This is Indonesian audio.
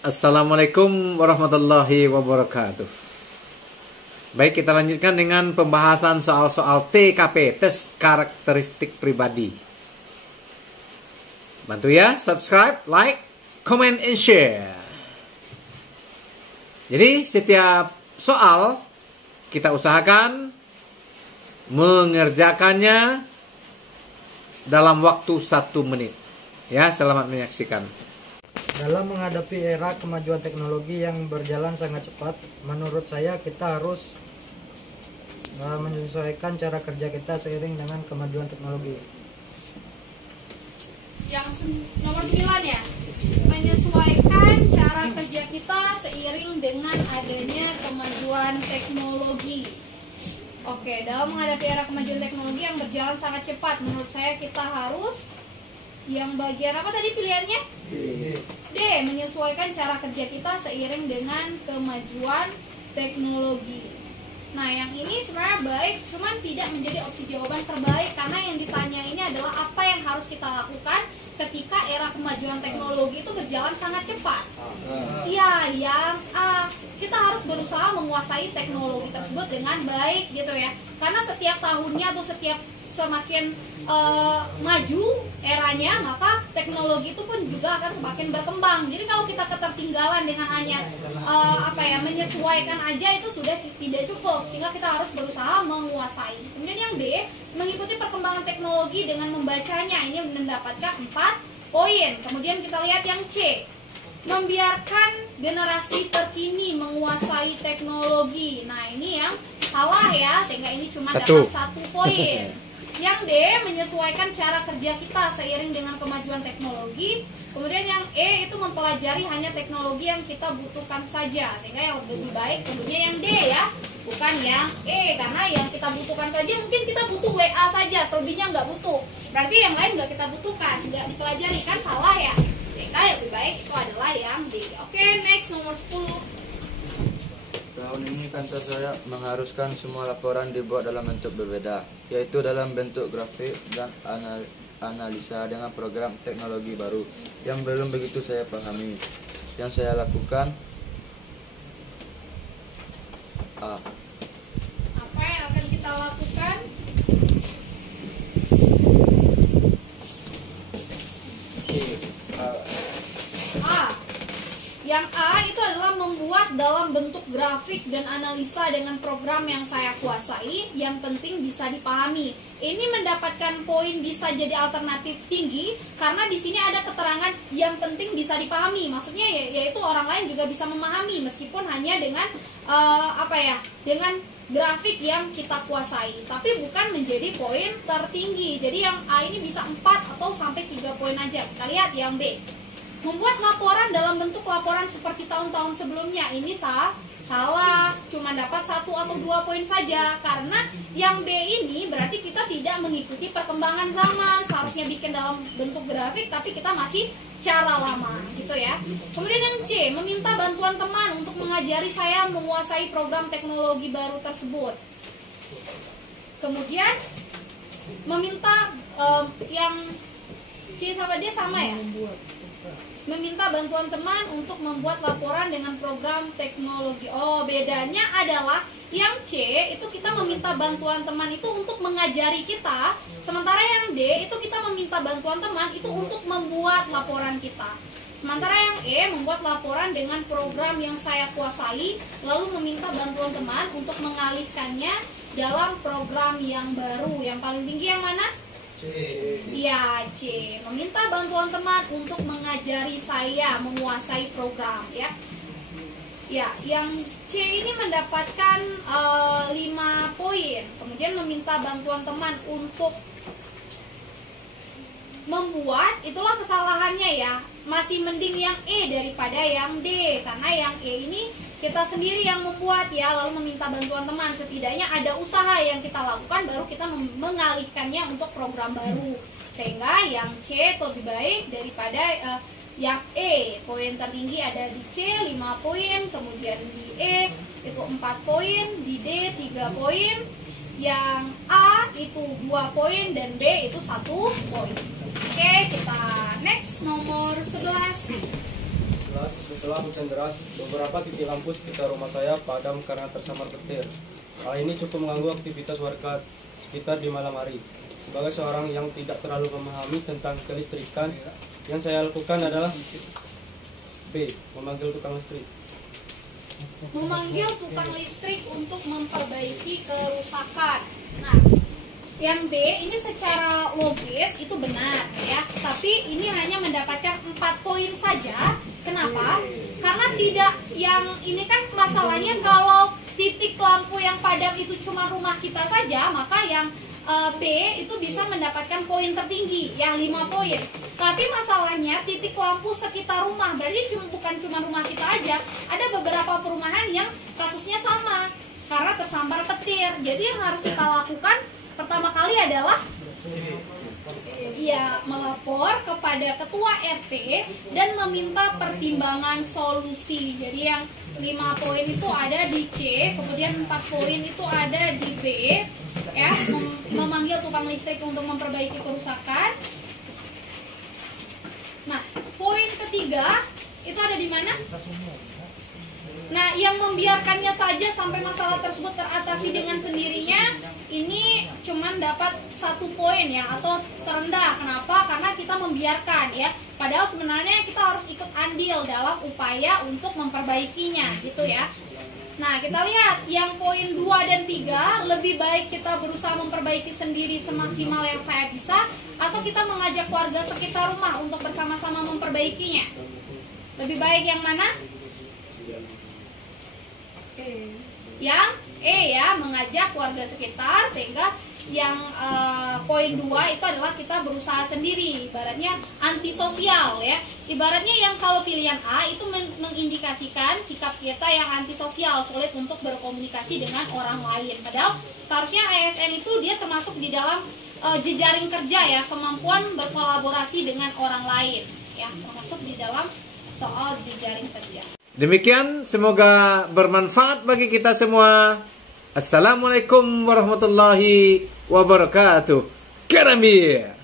Assalamualaikum warahmatullahi wabarakatuh. Baik, kita lanjutkan dengan pembahasan soal-soal TKP, tes karakteristik pribadi. Bantu ya, subscribe, like, comment, and share. Jadi setiap soal kita usahakan mengerjakannya dalam waktu 1 menit. Ya, selamat menyaksikan. Dalam menghadapi era kemajuan teknologi yang berjalan sangat cepat, menurut saya kita harus menyesuaikan cara kerja kita seiring dengan kemajuan teknologi. Yang nomor 9 ya, menyesuaikan cara kerja kita seiring dengan adanya kemajuan teknologi. Oke, dalam menghadapi era kemajuan teknologi yang berjalan sangat cepat, menurut saya kita harus yang bagian apa tadi pilihannya? D. Menyesuaikan cara kerja kita seiring dengan kemajuan teknologi. Nah, yang ini sebenarnya baik, cuman tidak menjadi opsi jawaban terbaik karena yang ditanya ini adalah apa yang harus kita lakukan ketika era kemajuan teknologi itu berjalan sangat cepat. Iya, yang kita harus berusaha menguasai teknologi tersebut dengan baik gitu ya. Karena setiap tahunnya atau semakin maju eranya, maka teknologi itu pun juga akan semakin berkembang. Jadi kalau kita ketertinggalan dengan hanya menyesuaikan aja itu sudah tidak cukup, sehingga kita harus berusaha menguasai. Kemudian yang B, mengikuti perkembangan teknologi dengan membacanya, ini mendapatkan 4 poin. Kemudian kita lihat yang C, membiarkan generasi terkini menguasai teknologi. Nah, ini yang salah ya, sehingga ini cuma dapat 1 poin. Yang D, menyesuaikan cara kerja kita seiring dengan kemajuan teknologi. Kemudian yang E, itu mempelajari hanya teknologi yang kita butuhkan saja, sehingga yang lebih baik tentunya yang D ya, bukan yang E, karena yang kita butuhkan saja mungkin kita butuh WA saja, selebihnya nggak butuh, berarti yang lain nggak kita butuhkan, nggak dipelajari, kan salah ya, sehingga yang lebih baik itu adalah yang D. Oke, next nomor 10. Tahun ini kantor saya mengharuskan semua laporan dibuat dalam bentuk berbeda, yaitu dalam bentuk grafik dan analisa dengan program teknologi baru yang belum begitu saya pahami. Yang saya lakukan A. Apa yang akan kita lakukan? A. Yang A itu adalah membuat dalam bentuk grafik dan analisa dengan program yang saya kuasai, yang penting bisa dipahami. Ini mendapatkan poin bisa jadi alternatif tinggi karena di sini ada keterangan yang penting bisa dipahami. Maksudnya yaitu orang lain juga bisa memahami meskipun hanya dengan dengan grafik yang kita kuasai, tapi bukan menjadi poin tertinggi. Jadi yang A ini bisa 4 atau sampai 3 poin aja. Kita lihat yang B. Membuat laporan dalam bentuk laporan seperti tahun-tahun sebelumnya, ini salah, cuma dapat 1 atau 2 poin saja. Karena yang B ini berarti kita tidak mengikuti perkembangan zaman. Seharusnya bikin dalam bentuk grafik, tapi kita masih cara lama gitu ya. Kemudian yang C, meminta bantuan teman untuk mengajari saya menguasai program teknologi baru tersebut. Kemudian meminta yang C sama D sama ya, meminta bantuan teman untuk membuat laporan dengan program teknologi. Oh, bedanya adalah yang C itu kita meminta bantuan teman itu untuk mengajari kita, sementara yang D itu kita meminta bantuan teman itu untuk membuat laporan kita. Sementara yang E membuat laporan dengan program yang saya kuasai, lalu meminta bantuan teman untuk mengalihkannya dalam program yang baru. Yang paling tinggi yang mana? Iya, C. Meminta bantuan teman untuk mengajari saya menguasai program ya. Ya, yang C ini mendapatkan 5 poin. Kemudian meminta bantuan teman untuk membuat, itulah kesalahannya ya. Masih mending yang E daripada yang D, karena yang E ini kita sendiri yang membuat ya, lalu meminta bantuan teman. Setidaknya ada usaha yang kita lakukan, baru kita mengalihkannya untuk program baru. Sehingga yang C itu lebih baik daripada yang E. Poin tertinggi ada di C 5 poin, kemudian di E itu 4 poin, di D 3 poin, yang A itu 2 poin, dan B itu 1 poin. Oke, kita next nomor 11. 2011, setelah hujan deras, beberapa titik lampu sekitar rumah saya padam karena tersambar petir. Hal ini cukup mengganggu aktivitas warga sekitar di malam hari. Sebagai seorang yang tidak terlalu memahami tentang kelistrikan, yang saya lakukan adalah B. Memanggil tukang listrik. Memanggil tukang listrik untuk memperbaiki kerusakan. Nah, yang B ini secara logis itu benar ya, tapi ini hanya mendapatkan 4 poin saja. Kenapa? Karena tidak, yang ini kan masalahnya kalau titik lampu yang padam itu cuma rumah kita saja, maka yang B itu bisa mendapatkan poin tertinggi yang 5 poin. Tapi masalahnya titik lampu sekitar rumah, berarti bukan cuma rumah kita aja, ada beberapa perumahan yang kasusnya sama karena tersambar petir. Jadi yang harus kita lakukan pertama kali adalah ya melapor kepada ketua RT dan meminta pertimbangan solusi. Jadi yang 5 poin itu ada di C, kemudian 4 poin itu ada di B ya, memanggil tukang listrik untuk memperbaiki kerusakan. Nah, poin ketiga itu ada di mana? Nah, yang membiarkannya saja sampai masalah tersebut teratasi dengan sendirinya, ini cuman dapat 1 poin ya, atau terendah. Kenapa? Karena kita membiarkan ya. Padahal sebenarnya kita harus ikut andil dalam upaya untuk memperbaikinya, gitu ya. Nah, kita lihat yang poin 2 dan 3, lebih baik kita berusaha memperbaiki sendiri semaksimal yang saya bisa, atau kita mengajak warga sekitar rumah untuk bersama-sama memperbaikinya. Lebih baik yang mana? Yang E ya, mengajak warga sekitar, sehingga yang poin 2 itu adalah kita berusaha sendiri, ibaratnya antisosial ya. Ibaratnya yang kalau pilihan A itu mengindikasikan sikap kita yang antisosial, sulit untuk berkomunikasi dengan orang lain. Padahal seharusnya ASN itu dia termasuk di dalam jejaring kerja ya, kemampuan berkolaborasi dengan orang lain ya, termasuk di dalam soal jejaring kerja. Demikian, semoga bermanfaat bagi kita semua. Assalamualaikum warahmatullahi wabarakatuh. Karambir.